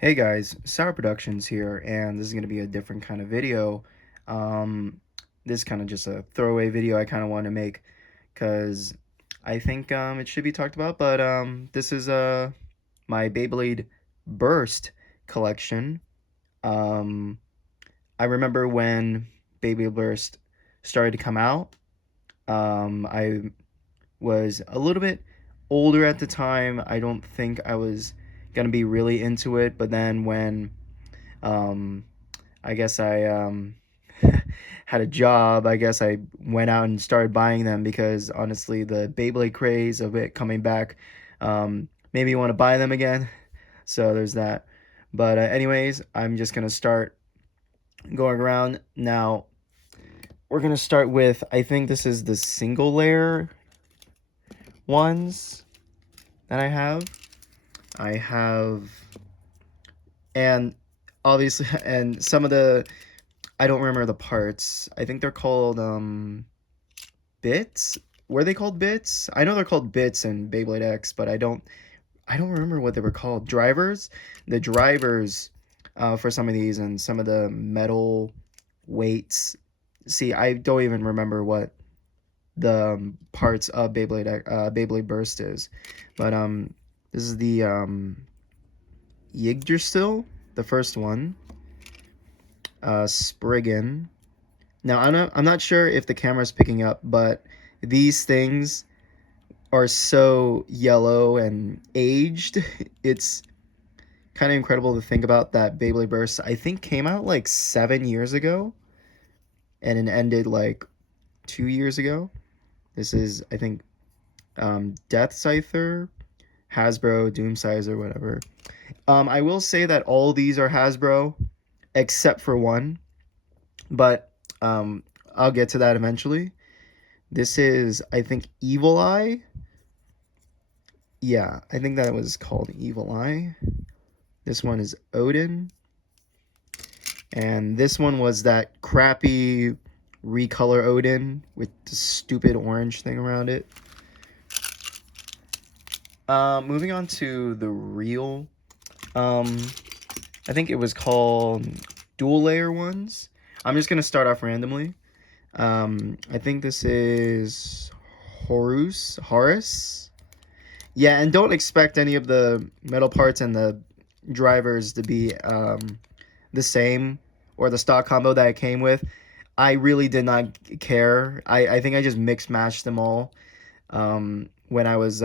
Hey guys, Sour Productions here, and this is going to be a different kind of video. This is kind of just a throwaway video I kind of want to make because I think it should be talked about, but this is my Beyblade Burst collection. Um, I remember when Beyblade Burst started to come out. I was a little bit older at the time. I don't think I was gonna be really into it, but then when um, I guess I had a job, I guess I went out and started buying them because honestly, the Beyblade craze of it coming back made me want to buy them again. So there's that. But anyways, I'm just gonna start going around now. We're gonna start with, I think this is the single layer ones that I have. I have, and obviously, and some of the, I don't remember the parts. I think they're called bits. Were they called bits? I know they're called bits in Beyblade X, but I don't remember what they were called. Drivers, the drivers for some of these and some of the metal weights. See, I don't even remember what the parts of Beyblade Burst is, but this is the Yggdrasil, the first one. Spriggan. Now I'm not sure if the camera's picking up, but these things are so yellow and aged. It's kind of incredible to think about that Beyblade Burst, I think, came out like 7 years ago and it ended like 2 years ago. This is, I think, Death Scyther, Hasbro, Doomsizer, whatever. I will say that all these are Hasbro except for one, but I'll get to that eventually. This is, I think, Evil Eye. Yeah, I think that was called Evil Eye. This one is Odin. And this one was that crappy recolor Odin with the stupid orange thing around it. Moving on to the real, I think it was called dual layer ones. I'm just gonna start off randomly. I think this is Horus. Yeah, and don't expect any of the metal parts and the drivers to be the same or the stock combo that it came with. I really did not care. I think I just mixed matched them all when I was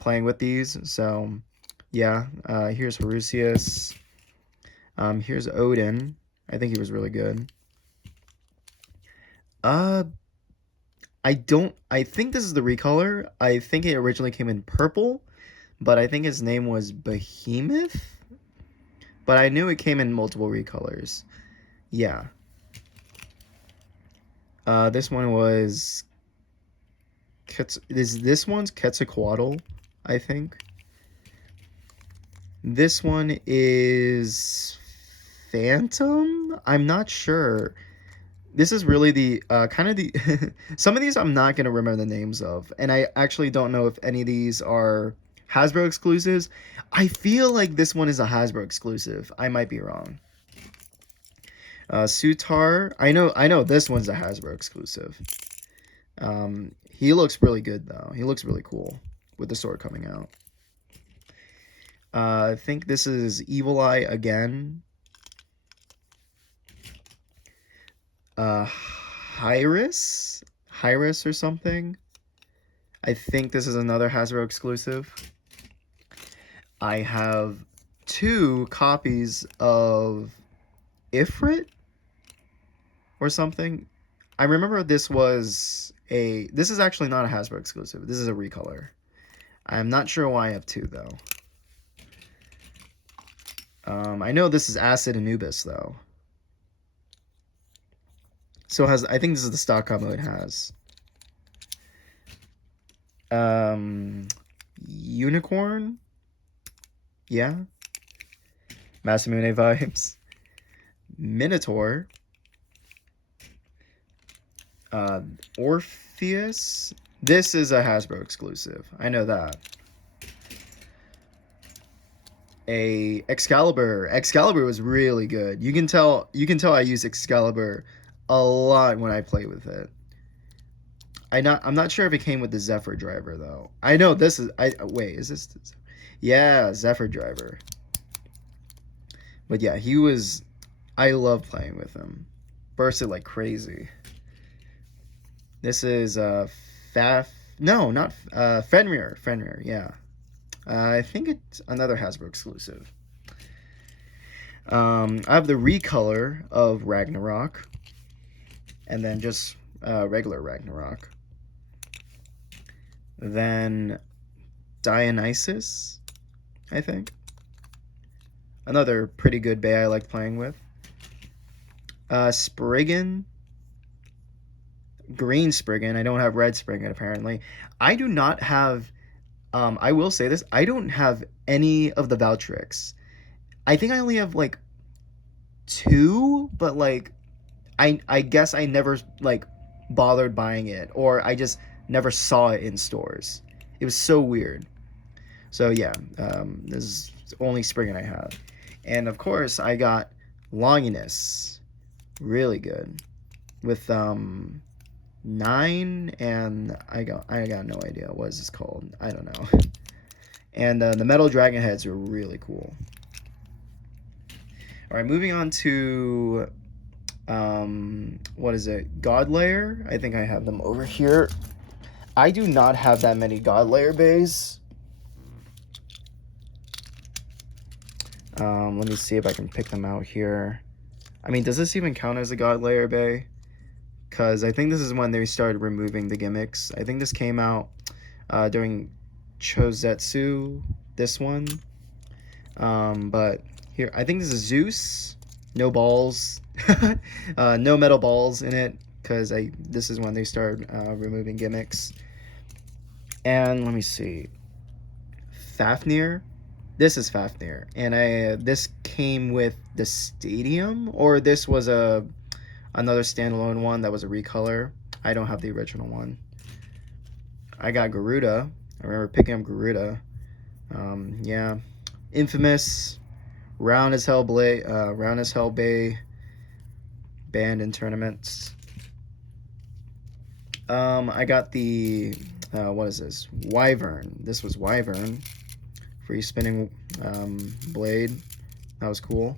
playing with these. So yeah, here's Horusius. Here's Odin. I think he was really good. Uh, I think this is the recolor. I think it originally came in purple, but I think his name was Behemoth. But I knew it came in multiple recolors. Yeah. This one was this one's Quetzalcoatl, I think. This one is Phantom? I'm not sure. This is really the kind of the some of these I'm not going to remember the names of, and I actually don't know if any of these are Hasbro exclusives. I feel like this one is a Hasbro exclusive. I might be wrong. Sutar, I know this one's a Hasbro exclusive. He looks really good though. He looks really cool with the sword coming out. I think this is Evil Eye again. Hyris or something. I think this is another Hasbro exclusive. I have 2 copies of Ifrit or something. I remember this is actually not a Hasbro exclusive. This is a recolor. I'm not sure why I have 2 though. I know this is Acid Anubis though. So I think this is the stock combo it has. Unicorn? Yeah. Masamune vibes. Minotaur. Orpheus. This is a Hasbro exclusive. I know that. a Excalibur. Excalibur was really good. You can tell I use Excalibur a lot when I play with it. I'm not sure if it came with the Zephyr driver though. I know this is I wait, is this yeah, Zephyr driver. But yeah, he was I love playing with him. Bursted like crazy. This is Faf no, not Fenrir. Fenrir, yeah. I think it's another Hasbro exclusive. I have the recolor of Ragnarok, and then just regular Ragnarok. Then Dionysus, I think. Another pretty good bay I like playing with. Spriggan. Green Spriggan. I don't have red Spriggan, apparently. I do not have... I will say this. I don't have any of the Valtryx. I think I only have, like, 2, but, like, I guess I never, like, bothered buying it. Or I just never saw it in stores. It was so weird. So, yeah. This is the only Spriggan I have. And, of course, I got Longinus. Really good. With, 9, and I got no idea what is this called. I don't know. And the metal dragon heads are really cool. All right, moving on to what is it? God Layer. I think I have them over here. I do not have that many God Layer bays. Let me see if I can pick them out here. I mean, does this even count as a God Layer bay? Because I think this is when they started removing the gimmicks. I think this came out during Chozetsu, this one. But here, I think this is Zeus. No balls. No metal balls in it. Because this is when they started removing gimmicks. And let me see. Fafnir. This is Fafnir. And this came with the Stadium? Or this was another standalone one that was a recolor. I don't have the original one. I got Garuda. I remember picking up Garuda. Yeah. Infamous. Round as Hell Bay. Banned in tournaments. I got the what is this? Wyvern. This was Wyvern. Free spinning blade. That was cool.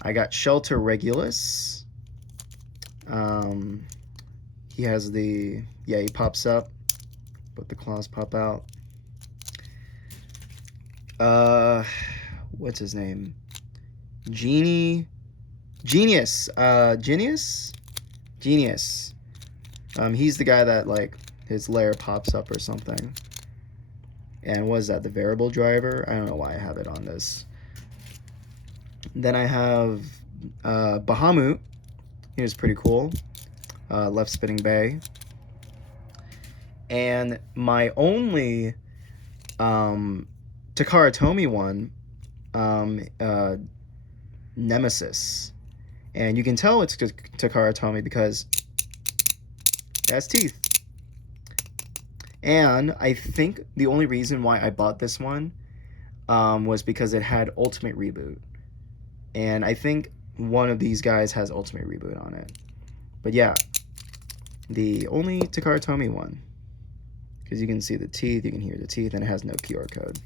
I got Shelter Regulus. He has the, yeah, he pops up, but the claws pop out. What's his name? Genius. Genius. He's the guy that, like, his lair pops up or something. And what is that, the variable driver? I don't know why I have it on this. Then I have Bahamut. He was pretty cool. Left spinning bay. And my only Takara Tomy one, Nemesis. And you can tell it's Takara Tomy because it has teeth. And I think the only reason why I bought this one was because it had Ultimate Reboot. And I think one of these guys has Ultimate Reboot on it. But yeah, the only Takara Tomy one. Because you can see the teeth, you can hear the teeth, and it has no QR code.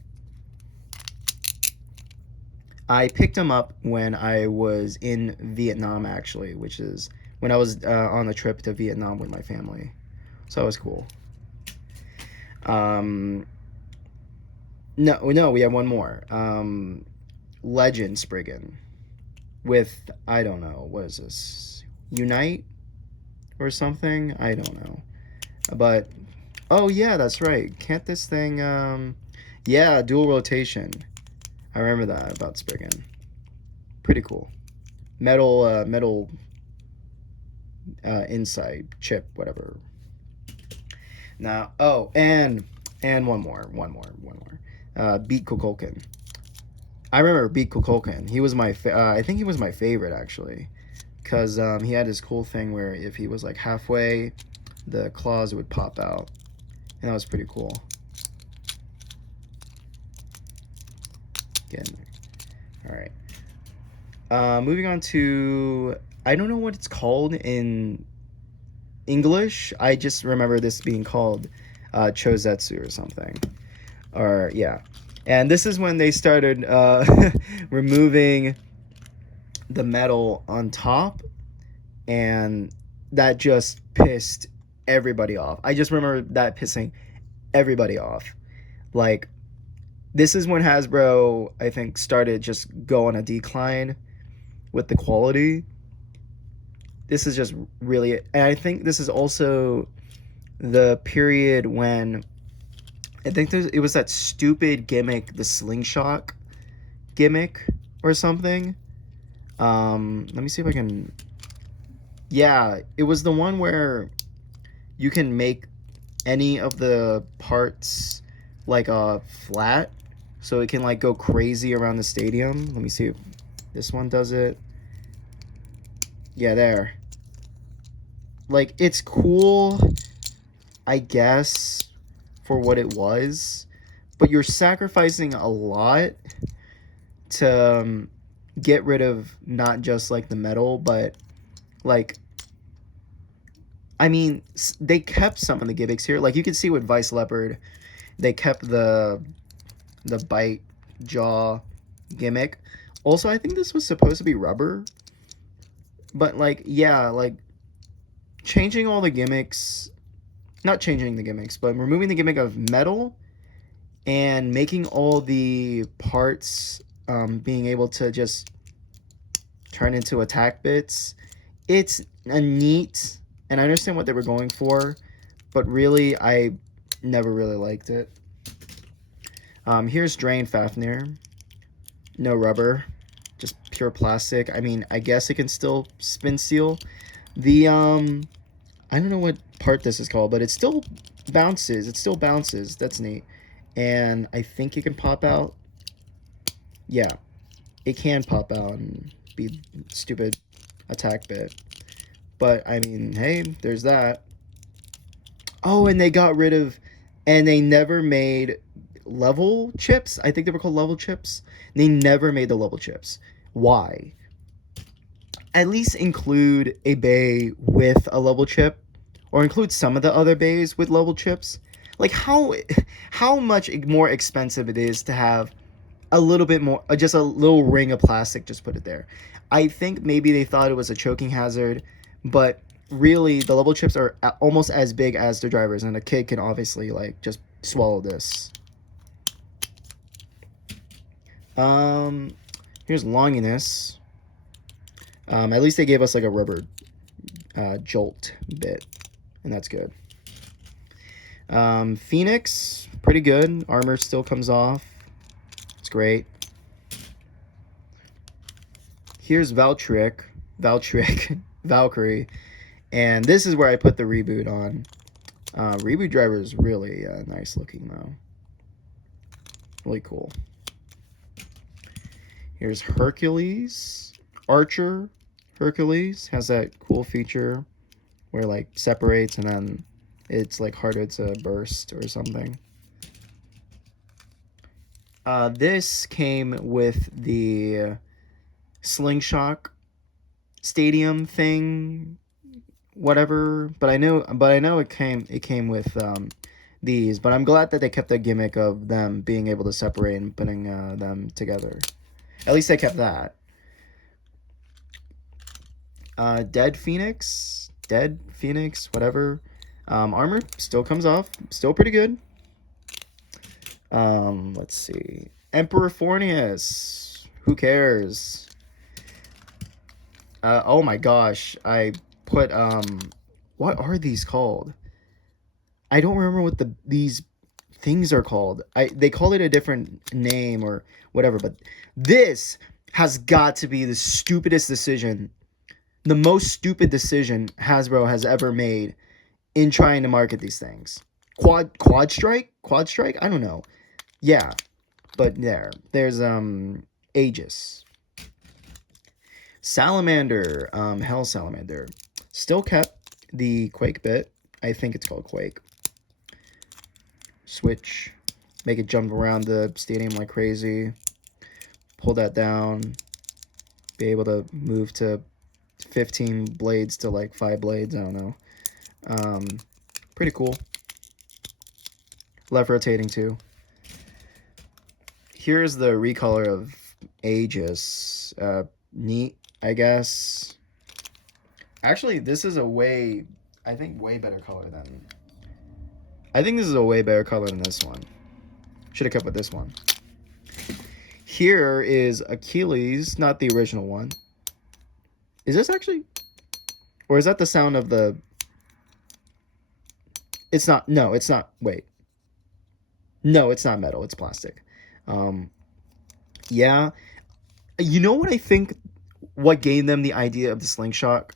I picked him up when I was in Vietnam, actually, which is when I was on the trip to Vietnam with my family. So it was cool. No, we have one more. Legend Spriggan. With, I don't know, what is this? Unite? Or something? I don't know. But, oh yeah, that's right. Can't this thing, yeah, dual rotation. I remember that about Spriggan. Pretty cool. Metal inside chip, whatever. Now, oh, and one more. Beat Kukulkan. I remember Beat Kukulkan. He was my, I think he was my favorite actually, because he had this cool thing where if he was like halfway, the claws would pop out, and that was pretty cool. Again. All right. Moving on to, I don't know what it's called in English. I just remember this being called Chozetsu or something. Or, yeah. And this is when they started removing the metal on top, and that just pissed everybody off. I just remember that pissing everybody off. Like, this is when Hasbro, I think, started just go on a decline with the quality. This is just really, and I think this is also the period when I think it was that stupid gimmick, the slingshot gimmick or something. Let me see if I can. Yeah, it was the one where you can make any of the parts like flat, so it can like go crazy around the stadium. Let me see if this one does it. Yeah, there. Like, it's cool, I guess, for what it was, but you're sacrificing a lot to get rid of not just like the metal, but like, I mean, they kept some of the gimmicks here. Like, you can see with Vice Leopard, they kept the bite jaw gimmick. Also, I think this was supposed to be rubber, but like, yeah, like changing all the gimmicks, not changing the gimmicks, but removing the gimmick of metal and making all the parts being able to just turn into attack bits. It's a neat, and I understand what they were going for, but really, I never really liked it. Here's Drain Fafnir. No rubber, just pure plastic. I mean, I guess it can still spin seal. The, I don't know what part this is called, but it still bounces. It still bounces. That's neat. And I think it can pop out. Yeah, it can pop out and be stupid attack bit. But, I mean, hey, there's that. Oh, and they got rid of, and they never made level chips. I think they were called level chips. They never made the level chips. Why? At least include a bay with a level chip, or include some of the other bays with level chips. Like, how much more expensive it is to have a little bit more, just a little ring of plastic, just put it there. I think maybe they thought it was a choking hazard, but really the level chips are almost as big as the drivers, and a kid can obviously like just swallow this. Here's Longinus. At least they gave us like a rubber jolt bit, and that's good. Phoenix, pretty good. Armor still comes off. It's great. Here's Valkyrie, Valkyrie, and this is where I put the reboot on. Reboot driver is really nice looking though. Really cool. Here's Hercules, Archer. Hercules has that cool feature where like separates and then it's like harder to burst or something. This came with the slingshot stadium thing, whatever. But I know it came with these. But I'm glad that they kept the gimmick of them being able to separate and putting them together. At least they kept that. Dead Phoenix, whatever. Armor still comes off, still pretty good. Let's see. Emperor Fornius. Who cares? Oh my gosh. I put, what are these called? I don't remember what these things are called. They call it a different name or whatever, but this has got to be the stupidest decision, the most stupid decision Hasbro has ever made in trying to market these things. Quad strike? I don't know. Yeah, but there's Aegis. Salamander, Hell Salamander, still kept the Quake bit. I think it's called Quake. Switch, make it jump around the stadium like crazy. pull that down, be able to move to 15 blades to like 5 blades, I don't know. Pretty cool. Left rotating too. Here's the recolor of Aegis. Neat, I guess. Actually, this is a way, I think, way better color than... I think this is a way better color than this one. Should have kept with this one. Here is Achilles, not the original one. Is this actually... Or is that the sound of the... It's not... No, it's not. Wait. No, it's not metal. It's plastic. Yeah. You know what I think... What gave them the idea of the slingshot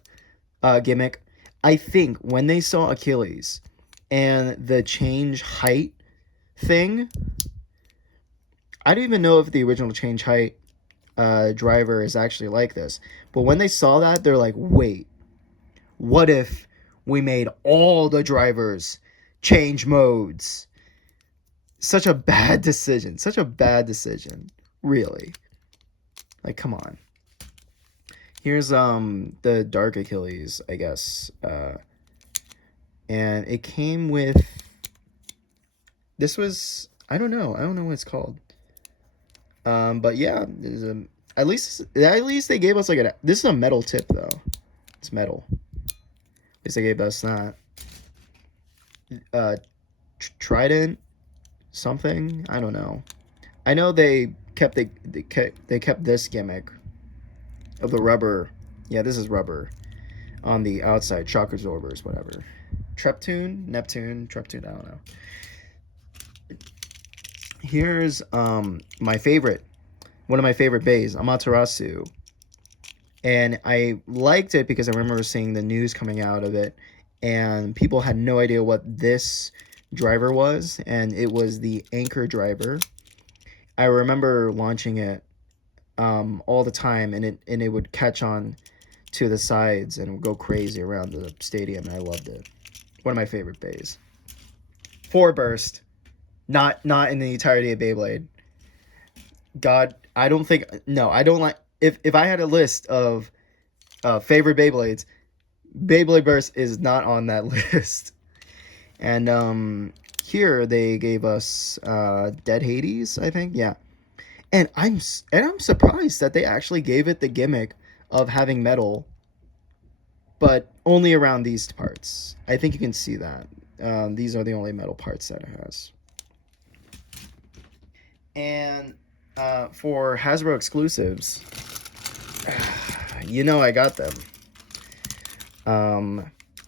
gimmick? I think when they saw Achilles and the change height thing... I don't even know if the original change height driver is actually like this. But when they saw that, they're like, wait, what if we made all the drivers change modes? Such a bad decision. Such a bad decision. Really. Like, come on. Here's the Dark Achilles, I guess. And it came with... This was... I don't know what it's called. But yeah, there's a, at least they gave us like a... This is a metal tip though. It's metal. At least they gave us that. Trident something. I don't know. I know they kept this gimmick of the rubber. Yeah, this is rubber on the outside. Shock absorbers, whatever. Neptune, Treptune. I don't know. Here's my favorite, one of my favorite bays, Amaterasu. And I liked it because I remember seeing the news coming out of it, and people had no idea what this driver was, and it was the anchor driver. I remember launching it all the time, and it would catch on to the sides and go crazy around the stadium, and I loved it. One of my favorite bays. 4 Burst. Not in the entirety of Beyblade. God, I don't think... No, I don't like... If I had a list of favorite Beyblades, Beyblade Burst is not on that list. And here they gave us Dead Hades, I think. Yeah. And I'm surprised that they actually gave it the gimmick of having metal, but only around these parts. I think you can see that. These are the only metal parts that it has. And for Hasbro exclusives, you know I got them.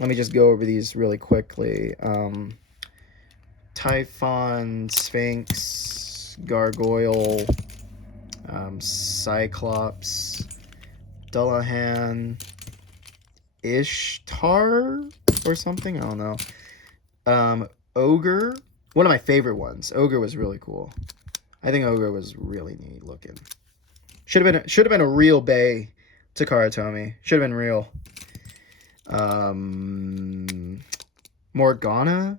Let me just go over these really quickly. Typhon, Sphinx, Gargoyle, Cyclops, Dullahan, Ishtar or something, I don't know. Ogre, one of my favorite ones. Ogre was really cool. I think Ogre was really neat looking. Should have been a real Bay Takara Tomy. Should have been real. Morgana.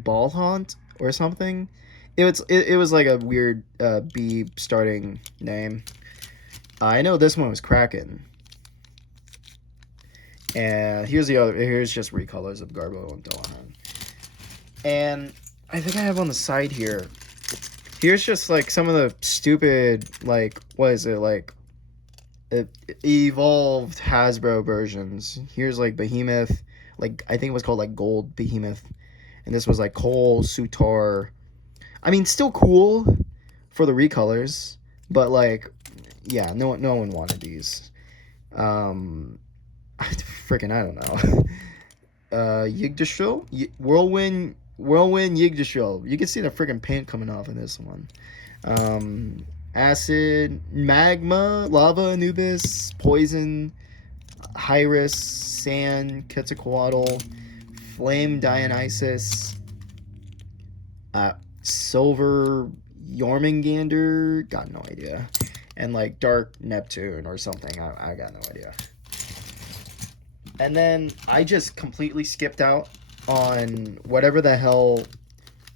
Ballhaunt or something. It was like a weird B starting name. I know this one was Kraken. And here's just recolors of Gargoyle and Dullahan. And I think I have on the side here. Here's just like some of the stupid, like, what is it, like evolved Hasbro versions. Here's like Behemoth, like I think it was called like Gold Behemoth, and this was like Cole Sutar. I mean, still cool for the recolors, but like, yeah, no one wanted these. Freaking, I don't know. Yggdrasil? Whirlwind Yggdrasil. You can see the freaking paint coming off in this one. Acid, Magma, Lava, Anubis, Poison, Hyris, Sand, Quetzalcoatl, Flame, Dionysus, Silver, Jormungandr, got no idea. And like Dark Neptune or something, I got no idea. And then I just completely skipped out on whatever the hell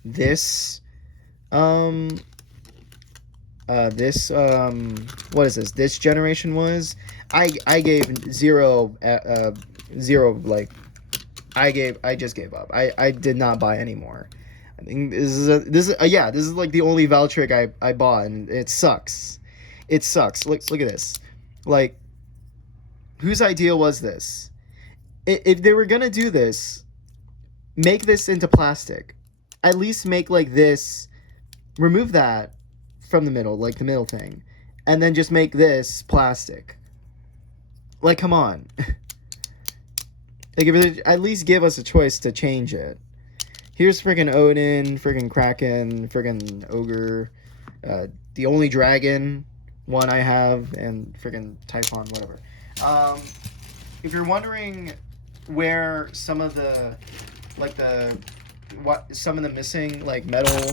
this um what is this? This generation was. I gave zero, like I just gave up. I did not buy anymore. I think this is like the only Valtryek I bought, and it sucks. It sucks. Look at this. Like, whose idea was this? If they were gonna do this, make this into plastic. At least make like this. Remove that from the middle, like the middle thing, and then just make this plastic. Like, come on. Like, at least give us a choice to change it. Here's freaking Odin, freaking Kraken, freaking Ogre, the only dragon one I have, and freaking Typhon, whatever. If you're wondering where some of the, like some of the missing like metal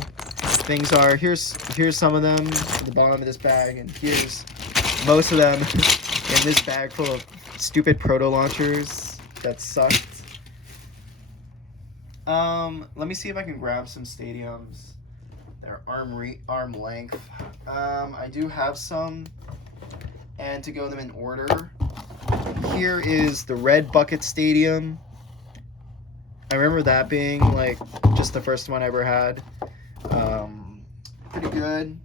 things are, here's some of them at the bottom of this bag, and here's most of them in this bag full of stupid proto launchers that sucked. Let me see if I can grab some stadiums. They're arm length. I do have some, and to go them in order, here is the red bucket stadium. I remember that being like just the first one I ever had. Pretty good.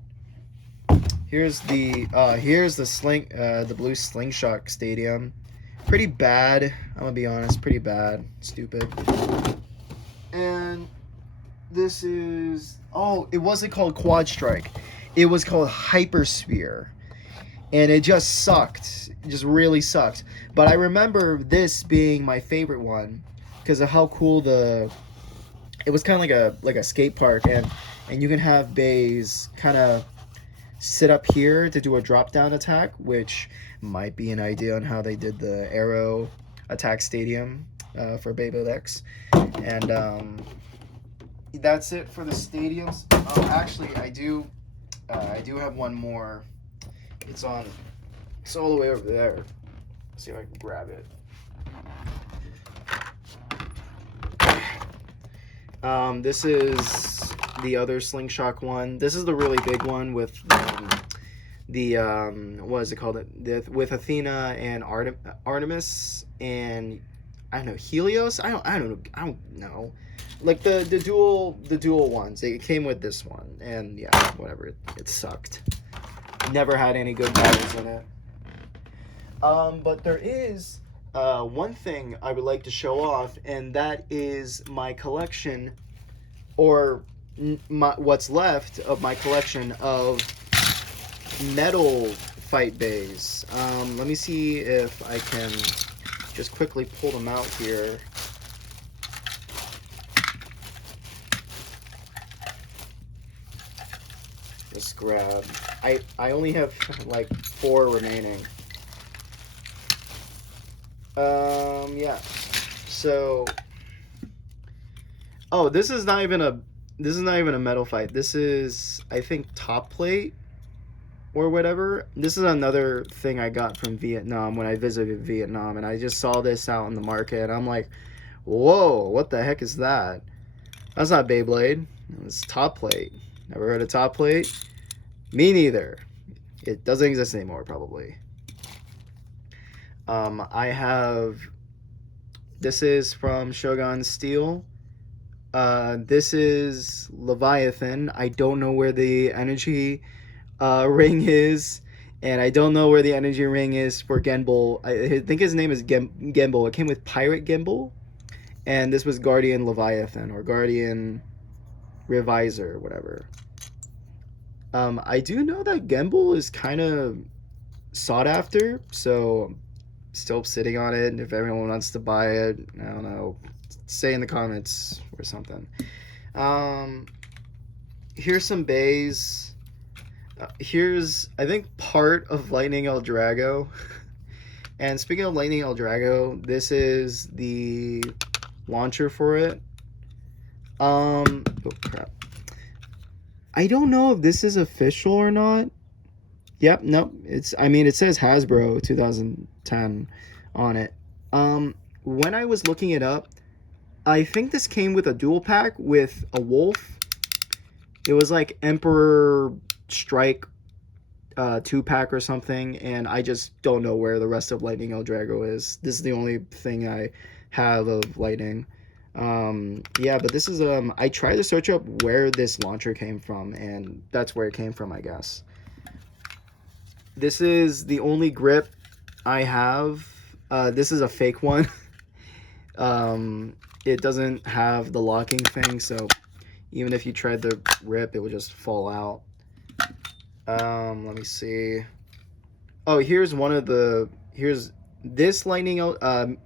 Here's the the blue slingshot stadium. Pretty bad. I'm gonna be honest. Pretty bad. Stupid. And this is, oh, it wasn't called Quad Strike. It was called Hypersphere. And it just sucked. It just really sucked. But I remember this being my favorite one because of how cool it was kind of like a skate park, and you can have bays kind of sit up here to do a drop down attack, which might be an idea on how they did the Aero Attack Stadium for Beyblade X. And that's it for the stadiums. Actually, I do have one more. It's all the way over there. Let's see if I can grab it. This is the other slingshot one. This is the really big one with what is it called? With Athena and Artemis and I don't know, Helios. I don't know. Like the dual ones. It came with this one, and yeah, whatever. It sucked. Never had any good battles in it. But there is one thing I would like to show off, and that is my collection, or what's left of my collection of metal fight bays. Let me see if I can just quickly pull them out here. Just grab. I only have like 4 remaining. Yeah. So, oh, this is not even a metal fight. This is, I think, top plate or whatever. This is another thing I got from Vietnam when I visited Vietnam, and I just saw this out in the market, and I'm like, whoa, what the heck is that? That's not Beyblade. It's top plate. Never heard of top plate? Me neither. It doesn't exist anymore, probably. I have, this is from Shogun Steel. This is Leviathan. I don't know where the energy ring is, and I don't know where the energy ring is for Genbul. I think his name is Genbul. It came with Pirate Genbul, and this was Guardian Leviathan, or Guardian Reviser, whatever. I do know that Genbul is kind of sought after, so still sitting on it. If everyone wants to buy it, I don't know, say in the comments or something. Here's some bays. Here's, I think, part of Lightning El Drago. And speaking of Lightning El Drago, this is the launcher for it. Oh crap. I don't know if this is official or not. Yep, nope. It says Hasbro 2010 on it. when I was looking it up, I think this came with a dual pack with a wolf. It was like Emperor Strike 2 pack or something, and I just don't know where the rest of Lightning Eldrago is. This is the only thing I have of Lightning. Yeah, but this is I tried to search up where this launcher came from, and that's where it came from, I guess. This is the only grip I have. This is a fake one. It doesn't have the locking thing, so even if you tried to rip, it would just fall out. Let me see. Oh, here's one of the here's this lightning.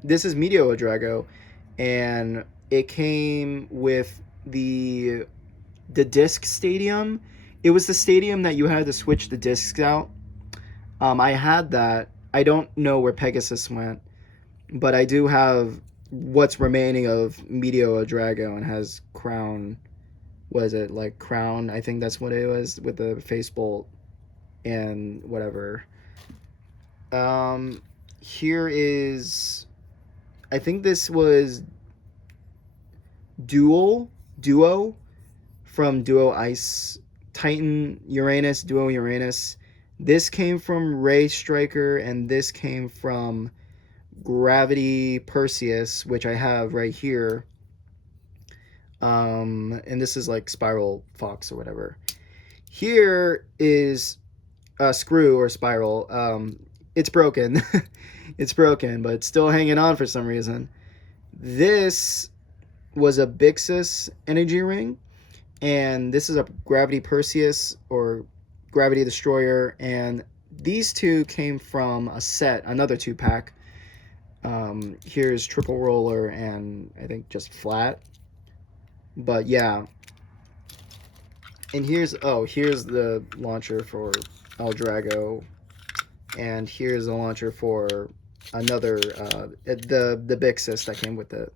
This is Meteor Drago, and it came with the disc stadium. It was the stadium that you had to switch the discs out. I had that. I don't know where Pegasus went, but I do have what's remaining of Meteor Drago, and has crown. Was it like crown? I think that's what it was with the face bolt and whatever. Here is, I think this was Duo from Duo Ice Titan Uranus, Duo Uranus. This came from Ray Striker, and this came from Gravity Perseus, which I have right here. And this is like Spiral Fox or whatever. Here is a Screw or Spiral. It's broken. It's broken, but it's still hanging on for some reason. This was a Bixus energy ring, and this is a Gravity Perseus or Gravity Destroyer, and these two came from a set, another 2-pack. Here's Triple Roller and I think just Flat. But yeah. And here's the launcher for Eldrago, and here's a launcher for another the Bixus that came with it.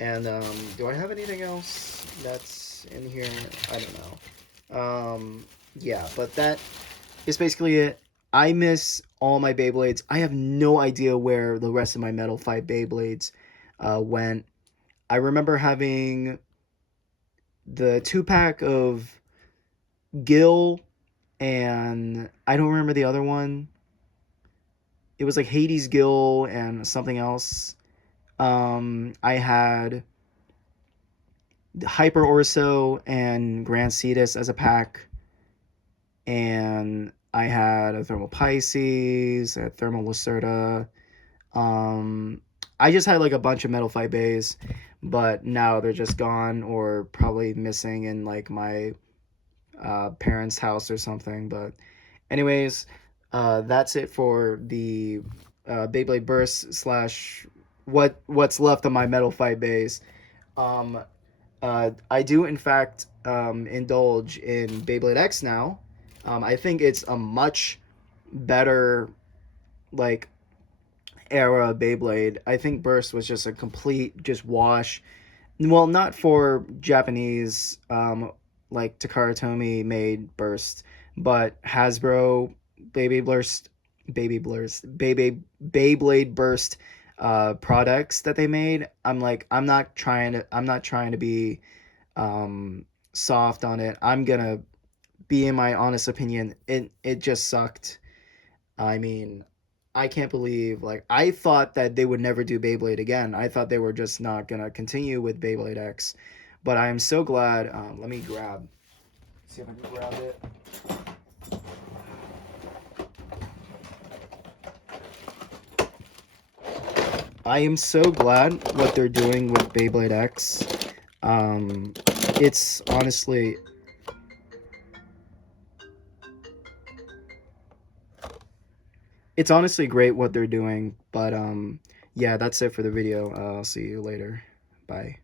And do I have anything else that's in here? I don't know. Yeah, but that is basically it. I miss all my Beyblades. I have no idea where the rest of my Metal Fight Beyblades went. I remember having the 2-pack of Gil, and I don't remember the other one. It was like Hades Gil and something else. I had Hyper Orso and Grand Cetus as a pack, and I had a Thermal Pisces, a Thermal Lacerda. I just had like a bunch of Metal Fight Bays, but now they're just gone or probably missing in like my parents' house or something. But anyways, that's it for the Beyblade Burst slash what's left of my Metal Fight Bays. I do in fact indulge in Beyblade X now. I think it's a much better like era Beyblade. I think Burst was just a complete just wash. Well, not for Japanese like Takara Tomy made Burst, but Hasbro Beyblade Burst products that they made. I'm not trying to be soft on it. I'm gonna be in my honest opinion. It just sucked. I mean, I can't believe, like, I thought that they would never do Beyblade again. I thought they were just not gonna continue with Beyblade X. But I am so glad. Let me see if I can grab it. I am so glad what they're doing with Beyblade X. It's honestly, great what they're doing. But yeah, that's it for the video. I'll see you later. Bye.